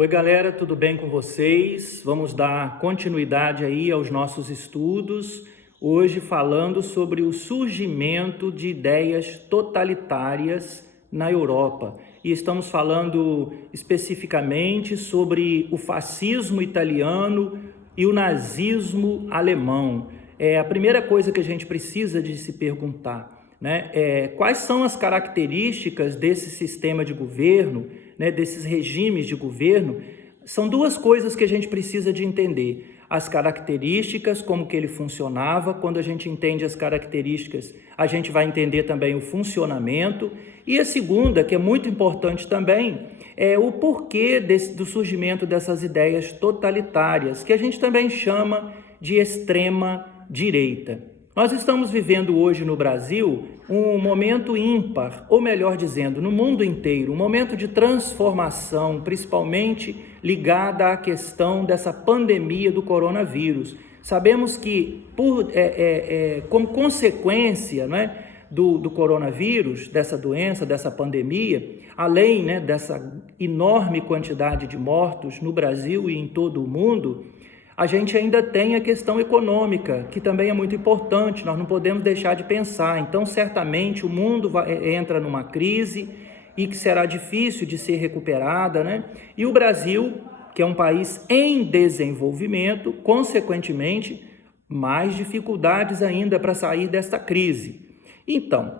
Oi galera, tudo bem com vocês? Vamos dar continuidade aí aos nossos estudos, hoje falando sobre o surgimento de ideias totalitárias na Europa. E estamos falando especificamente sobre o fascismo italiano e o nazismo alemão. A primeira coisa que a gente precisa de se perguntar, quais são as características desse sistema de governo, desses regimes de governo? São duas coisas que a gente precisa de entender. As características, como que ele funcionava. Quando a gente entende as características, a gente vai entender também o funcionamento. E a segunda, que é muito importante também, é o porquê do surgimento dessas ideias totalitárias, que a gente também chama de extrema-direita. Nós estamos vivendo hoje no Brasil um momento ímpar, ou melhor dizendo, no mundo inteiro, um momento de transformação, principalmente ligada à questão dessa pandemia do coronavírus. Sabemos que, como consequência do coronavírus, dessa doença, dessa pandemia, além dessa enorme quantidade de mortos no Brasil e em todo o mundo, a gente ainda tem a questão econômica, que também é muito importante, nós não podemos deixar de pensar. Então, certamente, o mundo entra numa crise e que será difícil de ser recuperada, E o Brasil, que é um país em desenvolvimento, consequentemente, mais dificuldades ainda para sair desta crise. Então,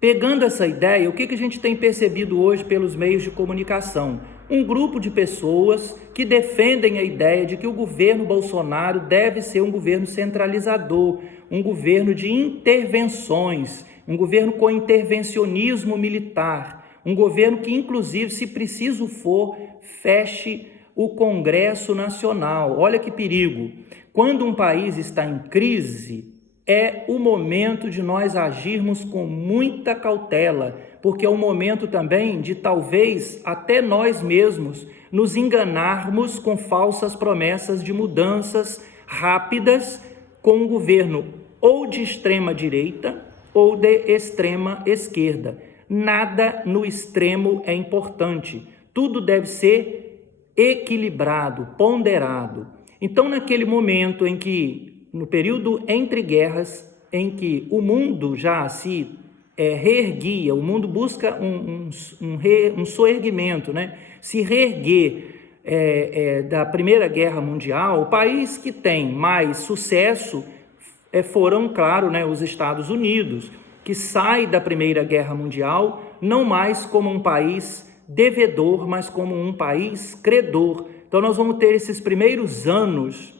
pegando essa ideia, o que a gente tem percebido hoje pelos meios de comunicação? Um grupo de pessoas que defendem a ideia de que o governo Bolsonaro deve ser um governo centralizador, um governo de intervenções, um governo com intervencionismo militar, um governo que, inclusive, se preciso for, feche o Congresso Nacional. Olha que perigo! Quando um país está em crise, é o momento de nós agirmos com muita cautela, porque é o momento também de talvez até nós mesmos nos enganarmos com falsas promessas de mudanças rápidas com um governo ou de extrema direita ou de extrema esquerda. Nada no extremo é importante, tudo deve ser equilibrado, ponderado. Então, naquele momento em que, no período entre guerras, em que o mundo já se reerguia, o mundo busca um soerguimento, se reerguer da Primeira Guerra Mundial, o país que tem mais sucesso foram, claro, os Estados Unidos, que sai da Primeira Guerra Mundial não mais como um país devedor, mas como um país credor. Então nós vamos ter esses primeiros anos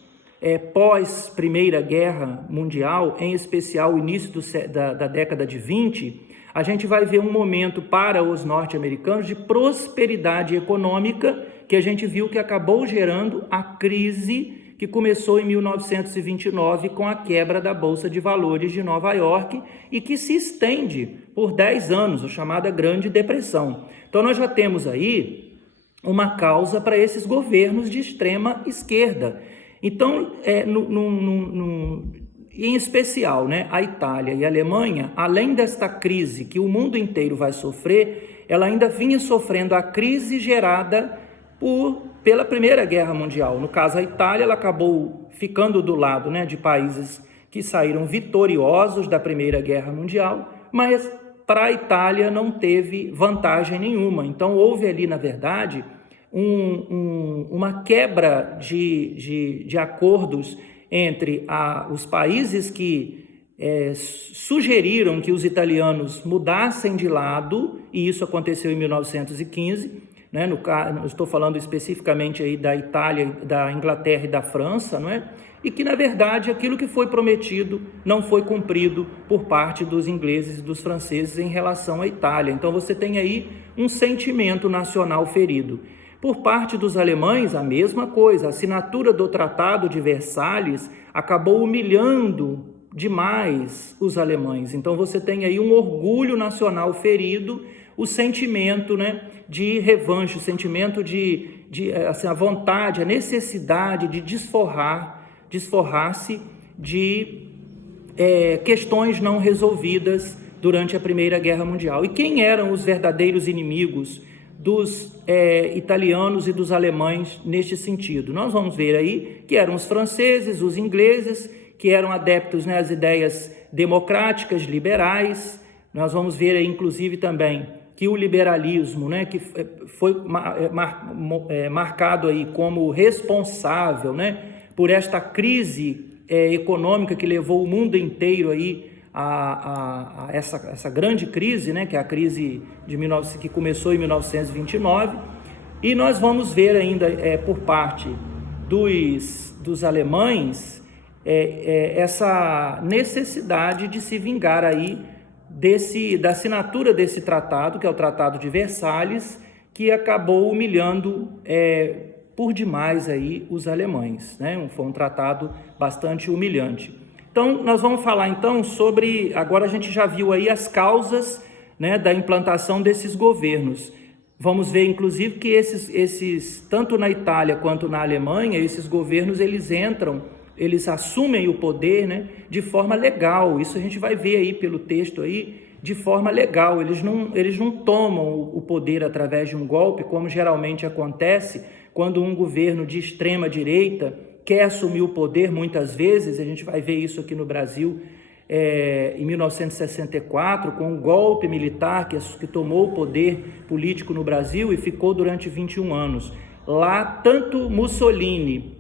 pós Primeira Guerra Mundial, em especial o início da década de 20, a gente vai ver um momento para os norte-americanos de prosperidade econômica, que a gente viu que acabou gerando a crise que começou em 1929 com a quebra da Bolsa de Valores de Nova York e que se estende por 10 anos, a chamada Grande Depressão. Então nós já temos aí uma causa para esses governos de extrema esquerda. Então, em especial, a Itália e a Alemanha, além desta crise que o mundo inteiro vai sofrer, ela ainda vinha sofrendo a crise gerada pela Primeira Guerra Mundial. No caso, a Itália, ela acabou ficando do lado de países que saíram vitoriosos da Primeira Guerra Mundial, mas para a Itália não teve vantagem nenhuma. Então, houve ali, na verdade, uma quebra de acordos entre os países que sugeriram que os italianos mudassem de lado, e isso aconteceu em 1915, estou falando especificamente aí da Itália, da Inglaterra e da França, e que, na verdade, aquilo que foi prometido não foi cumprido por parte dos ingleses e dos franceses em relação à Itália. Então, você tem aí um sentimento nacional ferido. Por parte dos alemães, a mesma coisa. A assinatura do Tratado de Versalhes acabou humilhando demais os alemães. Então, você tem aí um orgulho nacional ferido, o sentimento de revanche, o sentimento a vontade, a necessidade de desforrar-se de questões não resolvidas durante a Primeira Guerra Mundial. E quem eram os verdadeiros inimigos dos italianos e dos alemães neste sentido. Nós vamos ver aí que eram os franceses, os ingleses, que eram adeptos, né, às ideias democráticas, liberais. Nós vamos ver aí, inclusive, também que o liberalismo, né, que foi marcado aí como responsável, né, por esta crise econômica que levou o mundo inteiro aí a essa grande crise, né, que é a crise que começou em 1929, e nós vamos ver ainda por parte dos alemães essa necessidade de se vingar aí da assinatura desse tratado, que é o Tratado de Versalhes, que acabou humilhando por demais aí os alemães, né? Foi um tratado bastante humilhante. Então, nós vamos falar então sobre, agora a gente já viu aí as causas, né, da implantação desses governos. Vamos ver, inclusive, que tanto na Itália quanto na Alemanha, esses governos, eles assumem o poder, né, de forma legal. Isso a gente vai ver aí pelo texto aí, de forma legal. Eles não tomam o poder através de um golpe, como geralmente acontece quando um governo de extrema direita quer assumir o poder. Muitas vezes, a gente vai ver isso aqui no Brasil, em 1964, com um golpe militar que tomou o poder político no Brasil e ficou durante 21 anos. Lá, tanto Mussolini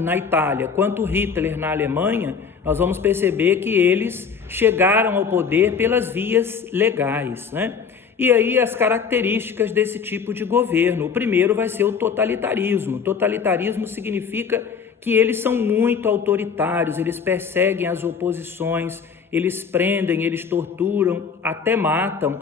na Itália quanto Hitler na Alemanha, nós vamos perceber que eles chegaram ao poder pelas vias legais, né? E aí as características desse tipo de governo. O primeiro vai ser o totalitarismo. Totalitarismo significa que eles são muito autoritários, eles perseguem as oposições, eles prendem, eles torturam, até matam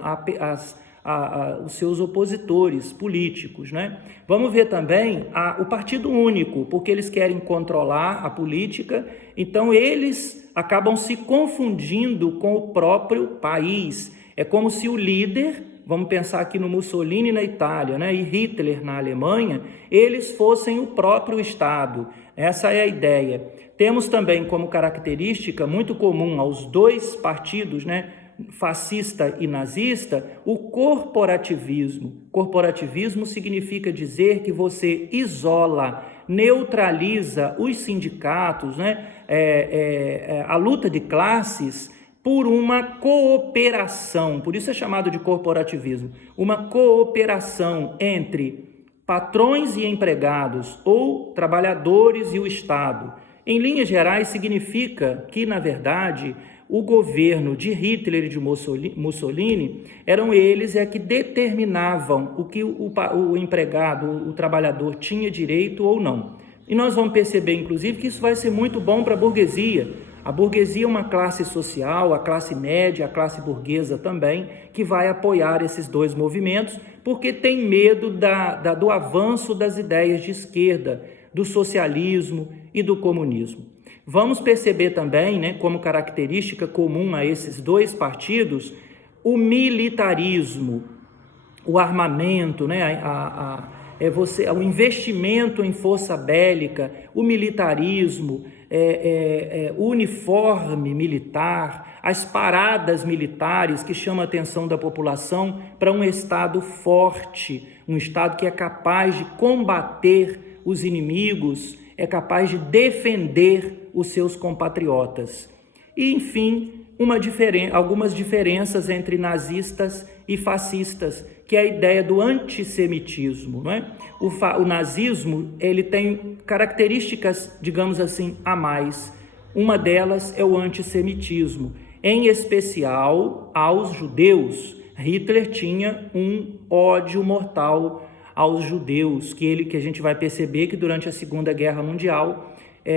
os seus opositores políticos, né? Vamos ver também o Partido Único, porque eles querem controlar a política, então eles acabam se confundindo com o próprio país. É como se o líder, vamos pensar aqui no Mussolini na Itália, né, e Hitler na Alemanha, eles fossem o próprio Estado. Essa é a ideia. Temos também como característica muito comum aos dois partidos, né, fascista e nazista, o corporativismo. Corporativismo significa dizer que você isola, neutraliza os sindicatos, né, a luta de classes, por uma cooperação. Por isso é chamado de corporativismo. Uma cooperação entre patrões e empregados, ou trabalhadores e o Estado. Em linhas gerais, significa que, na verdade, o governo de Hitler e de Mussolini eram eles que determinavam o que o empregado, o trabalhador, tinha direito ou não. E nós vamos perceber, inclusive, que isso vai ser muito bom para a burguesia. A burguesia é uma classe social, a classe média, a classe burguesa também, que vai apoiar esses dois movimentos, porque tem medo do avanço das ideias de esquerda, do socialismo e do comunismo. Vamos perceber também, né, como característica comum a esses dois partidos, o militarismo, o armamento, né, o investimento em força bélica, o militarismo, o uniforme militar, as paradas militares que chamam a atenção da população para um Estado forte, um Estado que é capaz de combater os inimigos, é capaz de defender os seus compatriotas. E, enfim, algumas diferenças entre nazistas e fascistas, que é a ideia do antissemitismo, não é? O nazismo, ele tem características, digamos assim, a mais. Uma delas é o antissemitismo, em especial aos judeus. Hitler tinha um ódio mortal aos judeus, que a gente vai perceber que durante a Segunda Guerra Mundial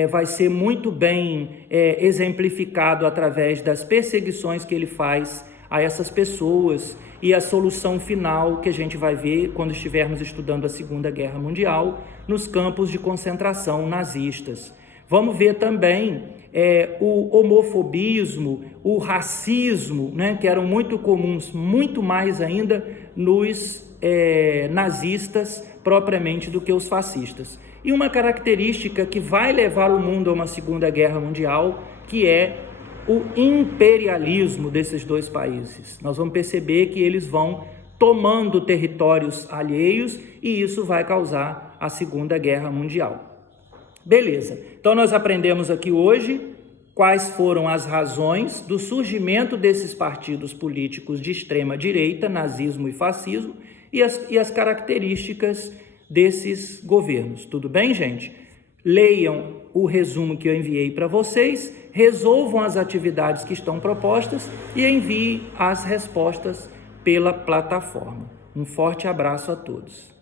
vai ser muito bem exemplificado através das perseguições que ele faz a essas pessoas, e a solução final que a gente vai ver quando estivermos estudando a Segunda Guerra Mundial nos campos de concentração nazistas. Vamos ver também o homofobismo, o racismo, né, que eram muito comuns, muito mais ainda nos nazistas propriamente do que os fascistas. E uma característica que vai levar o mundo a uma Segunda Guerra Mundial, que é o imperialismo desses dois países. Nós vamos perceber que eles vão tomando territórios alheios, e isso vai causar a Segunda Guerra Mundial. Beleza, então nós aprendemos aqui hoje quais foram as razões do surgimento desses partidos políticos de extrema direita, nazismo e fascismo, e as características desses governos. Tudo bem, gente? Leiam o resumo que eu enviei para vocês, resolvam as atividades que estão propostas e enviem as respostas pela plataforma. Um forte abraço a todos.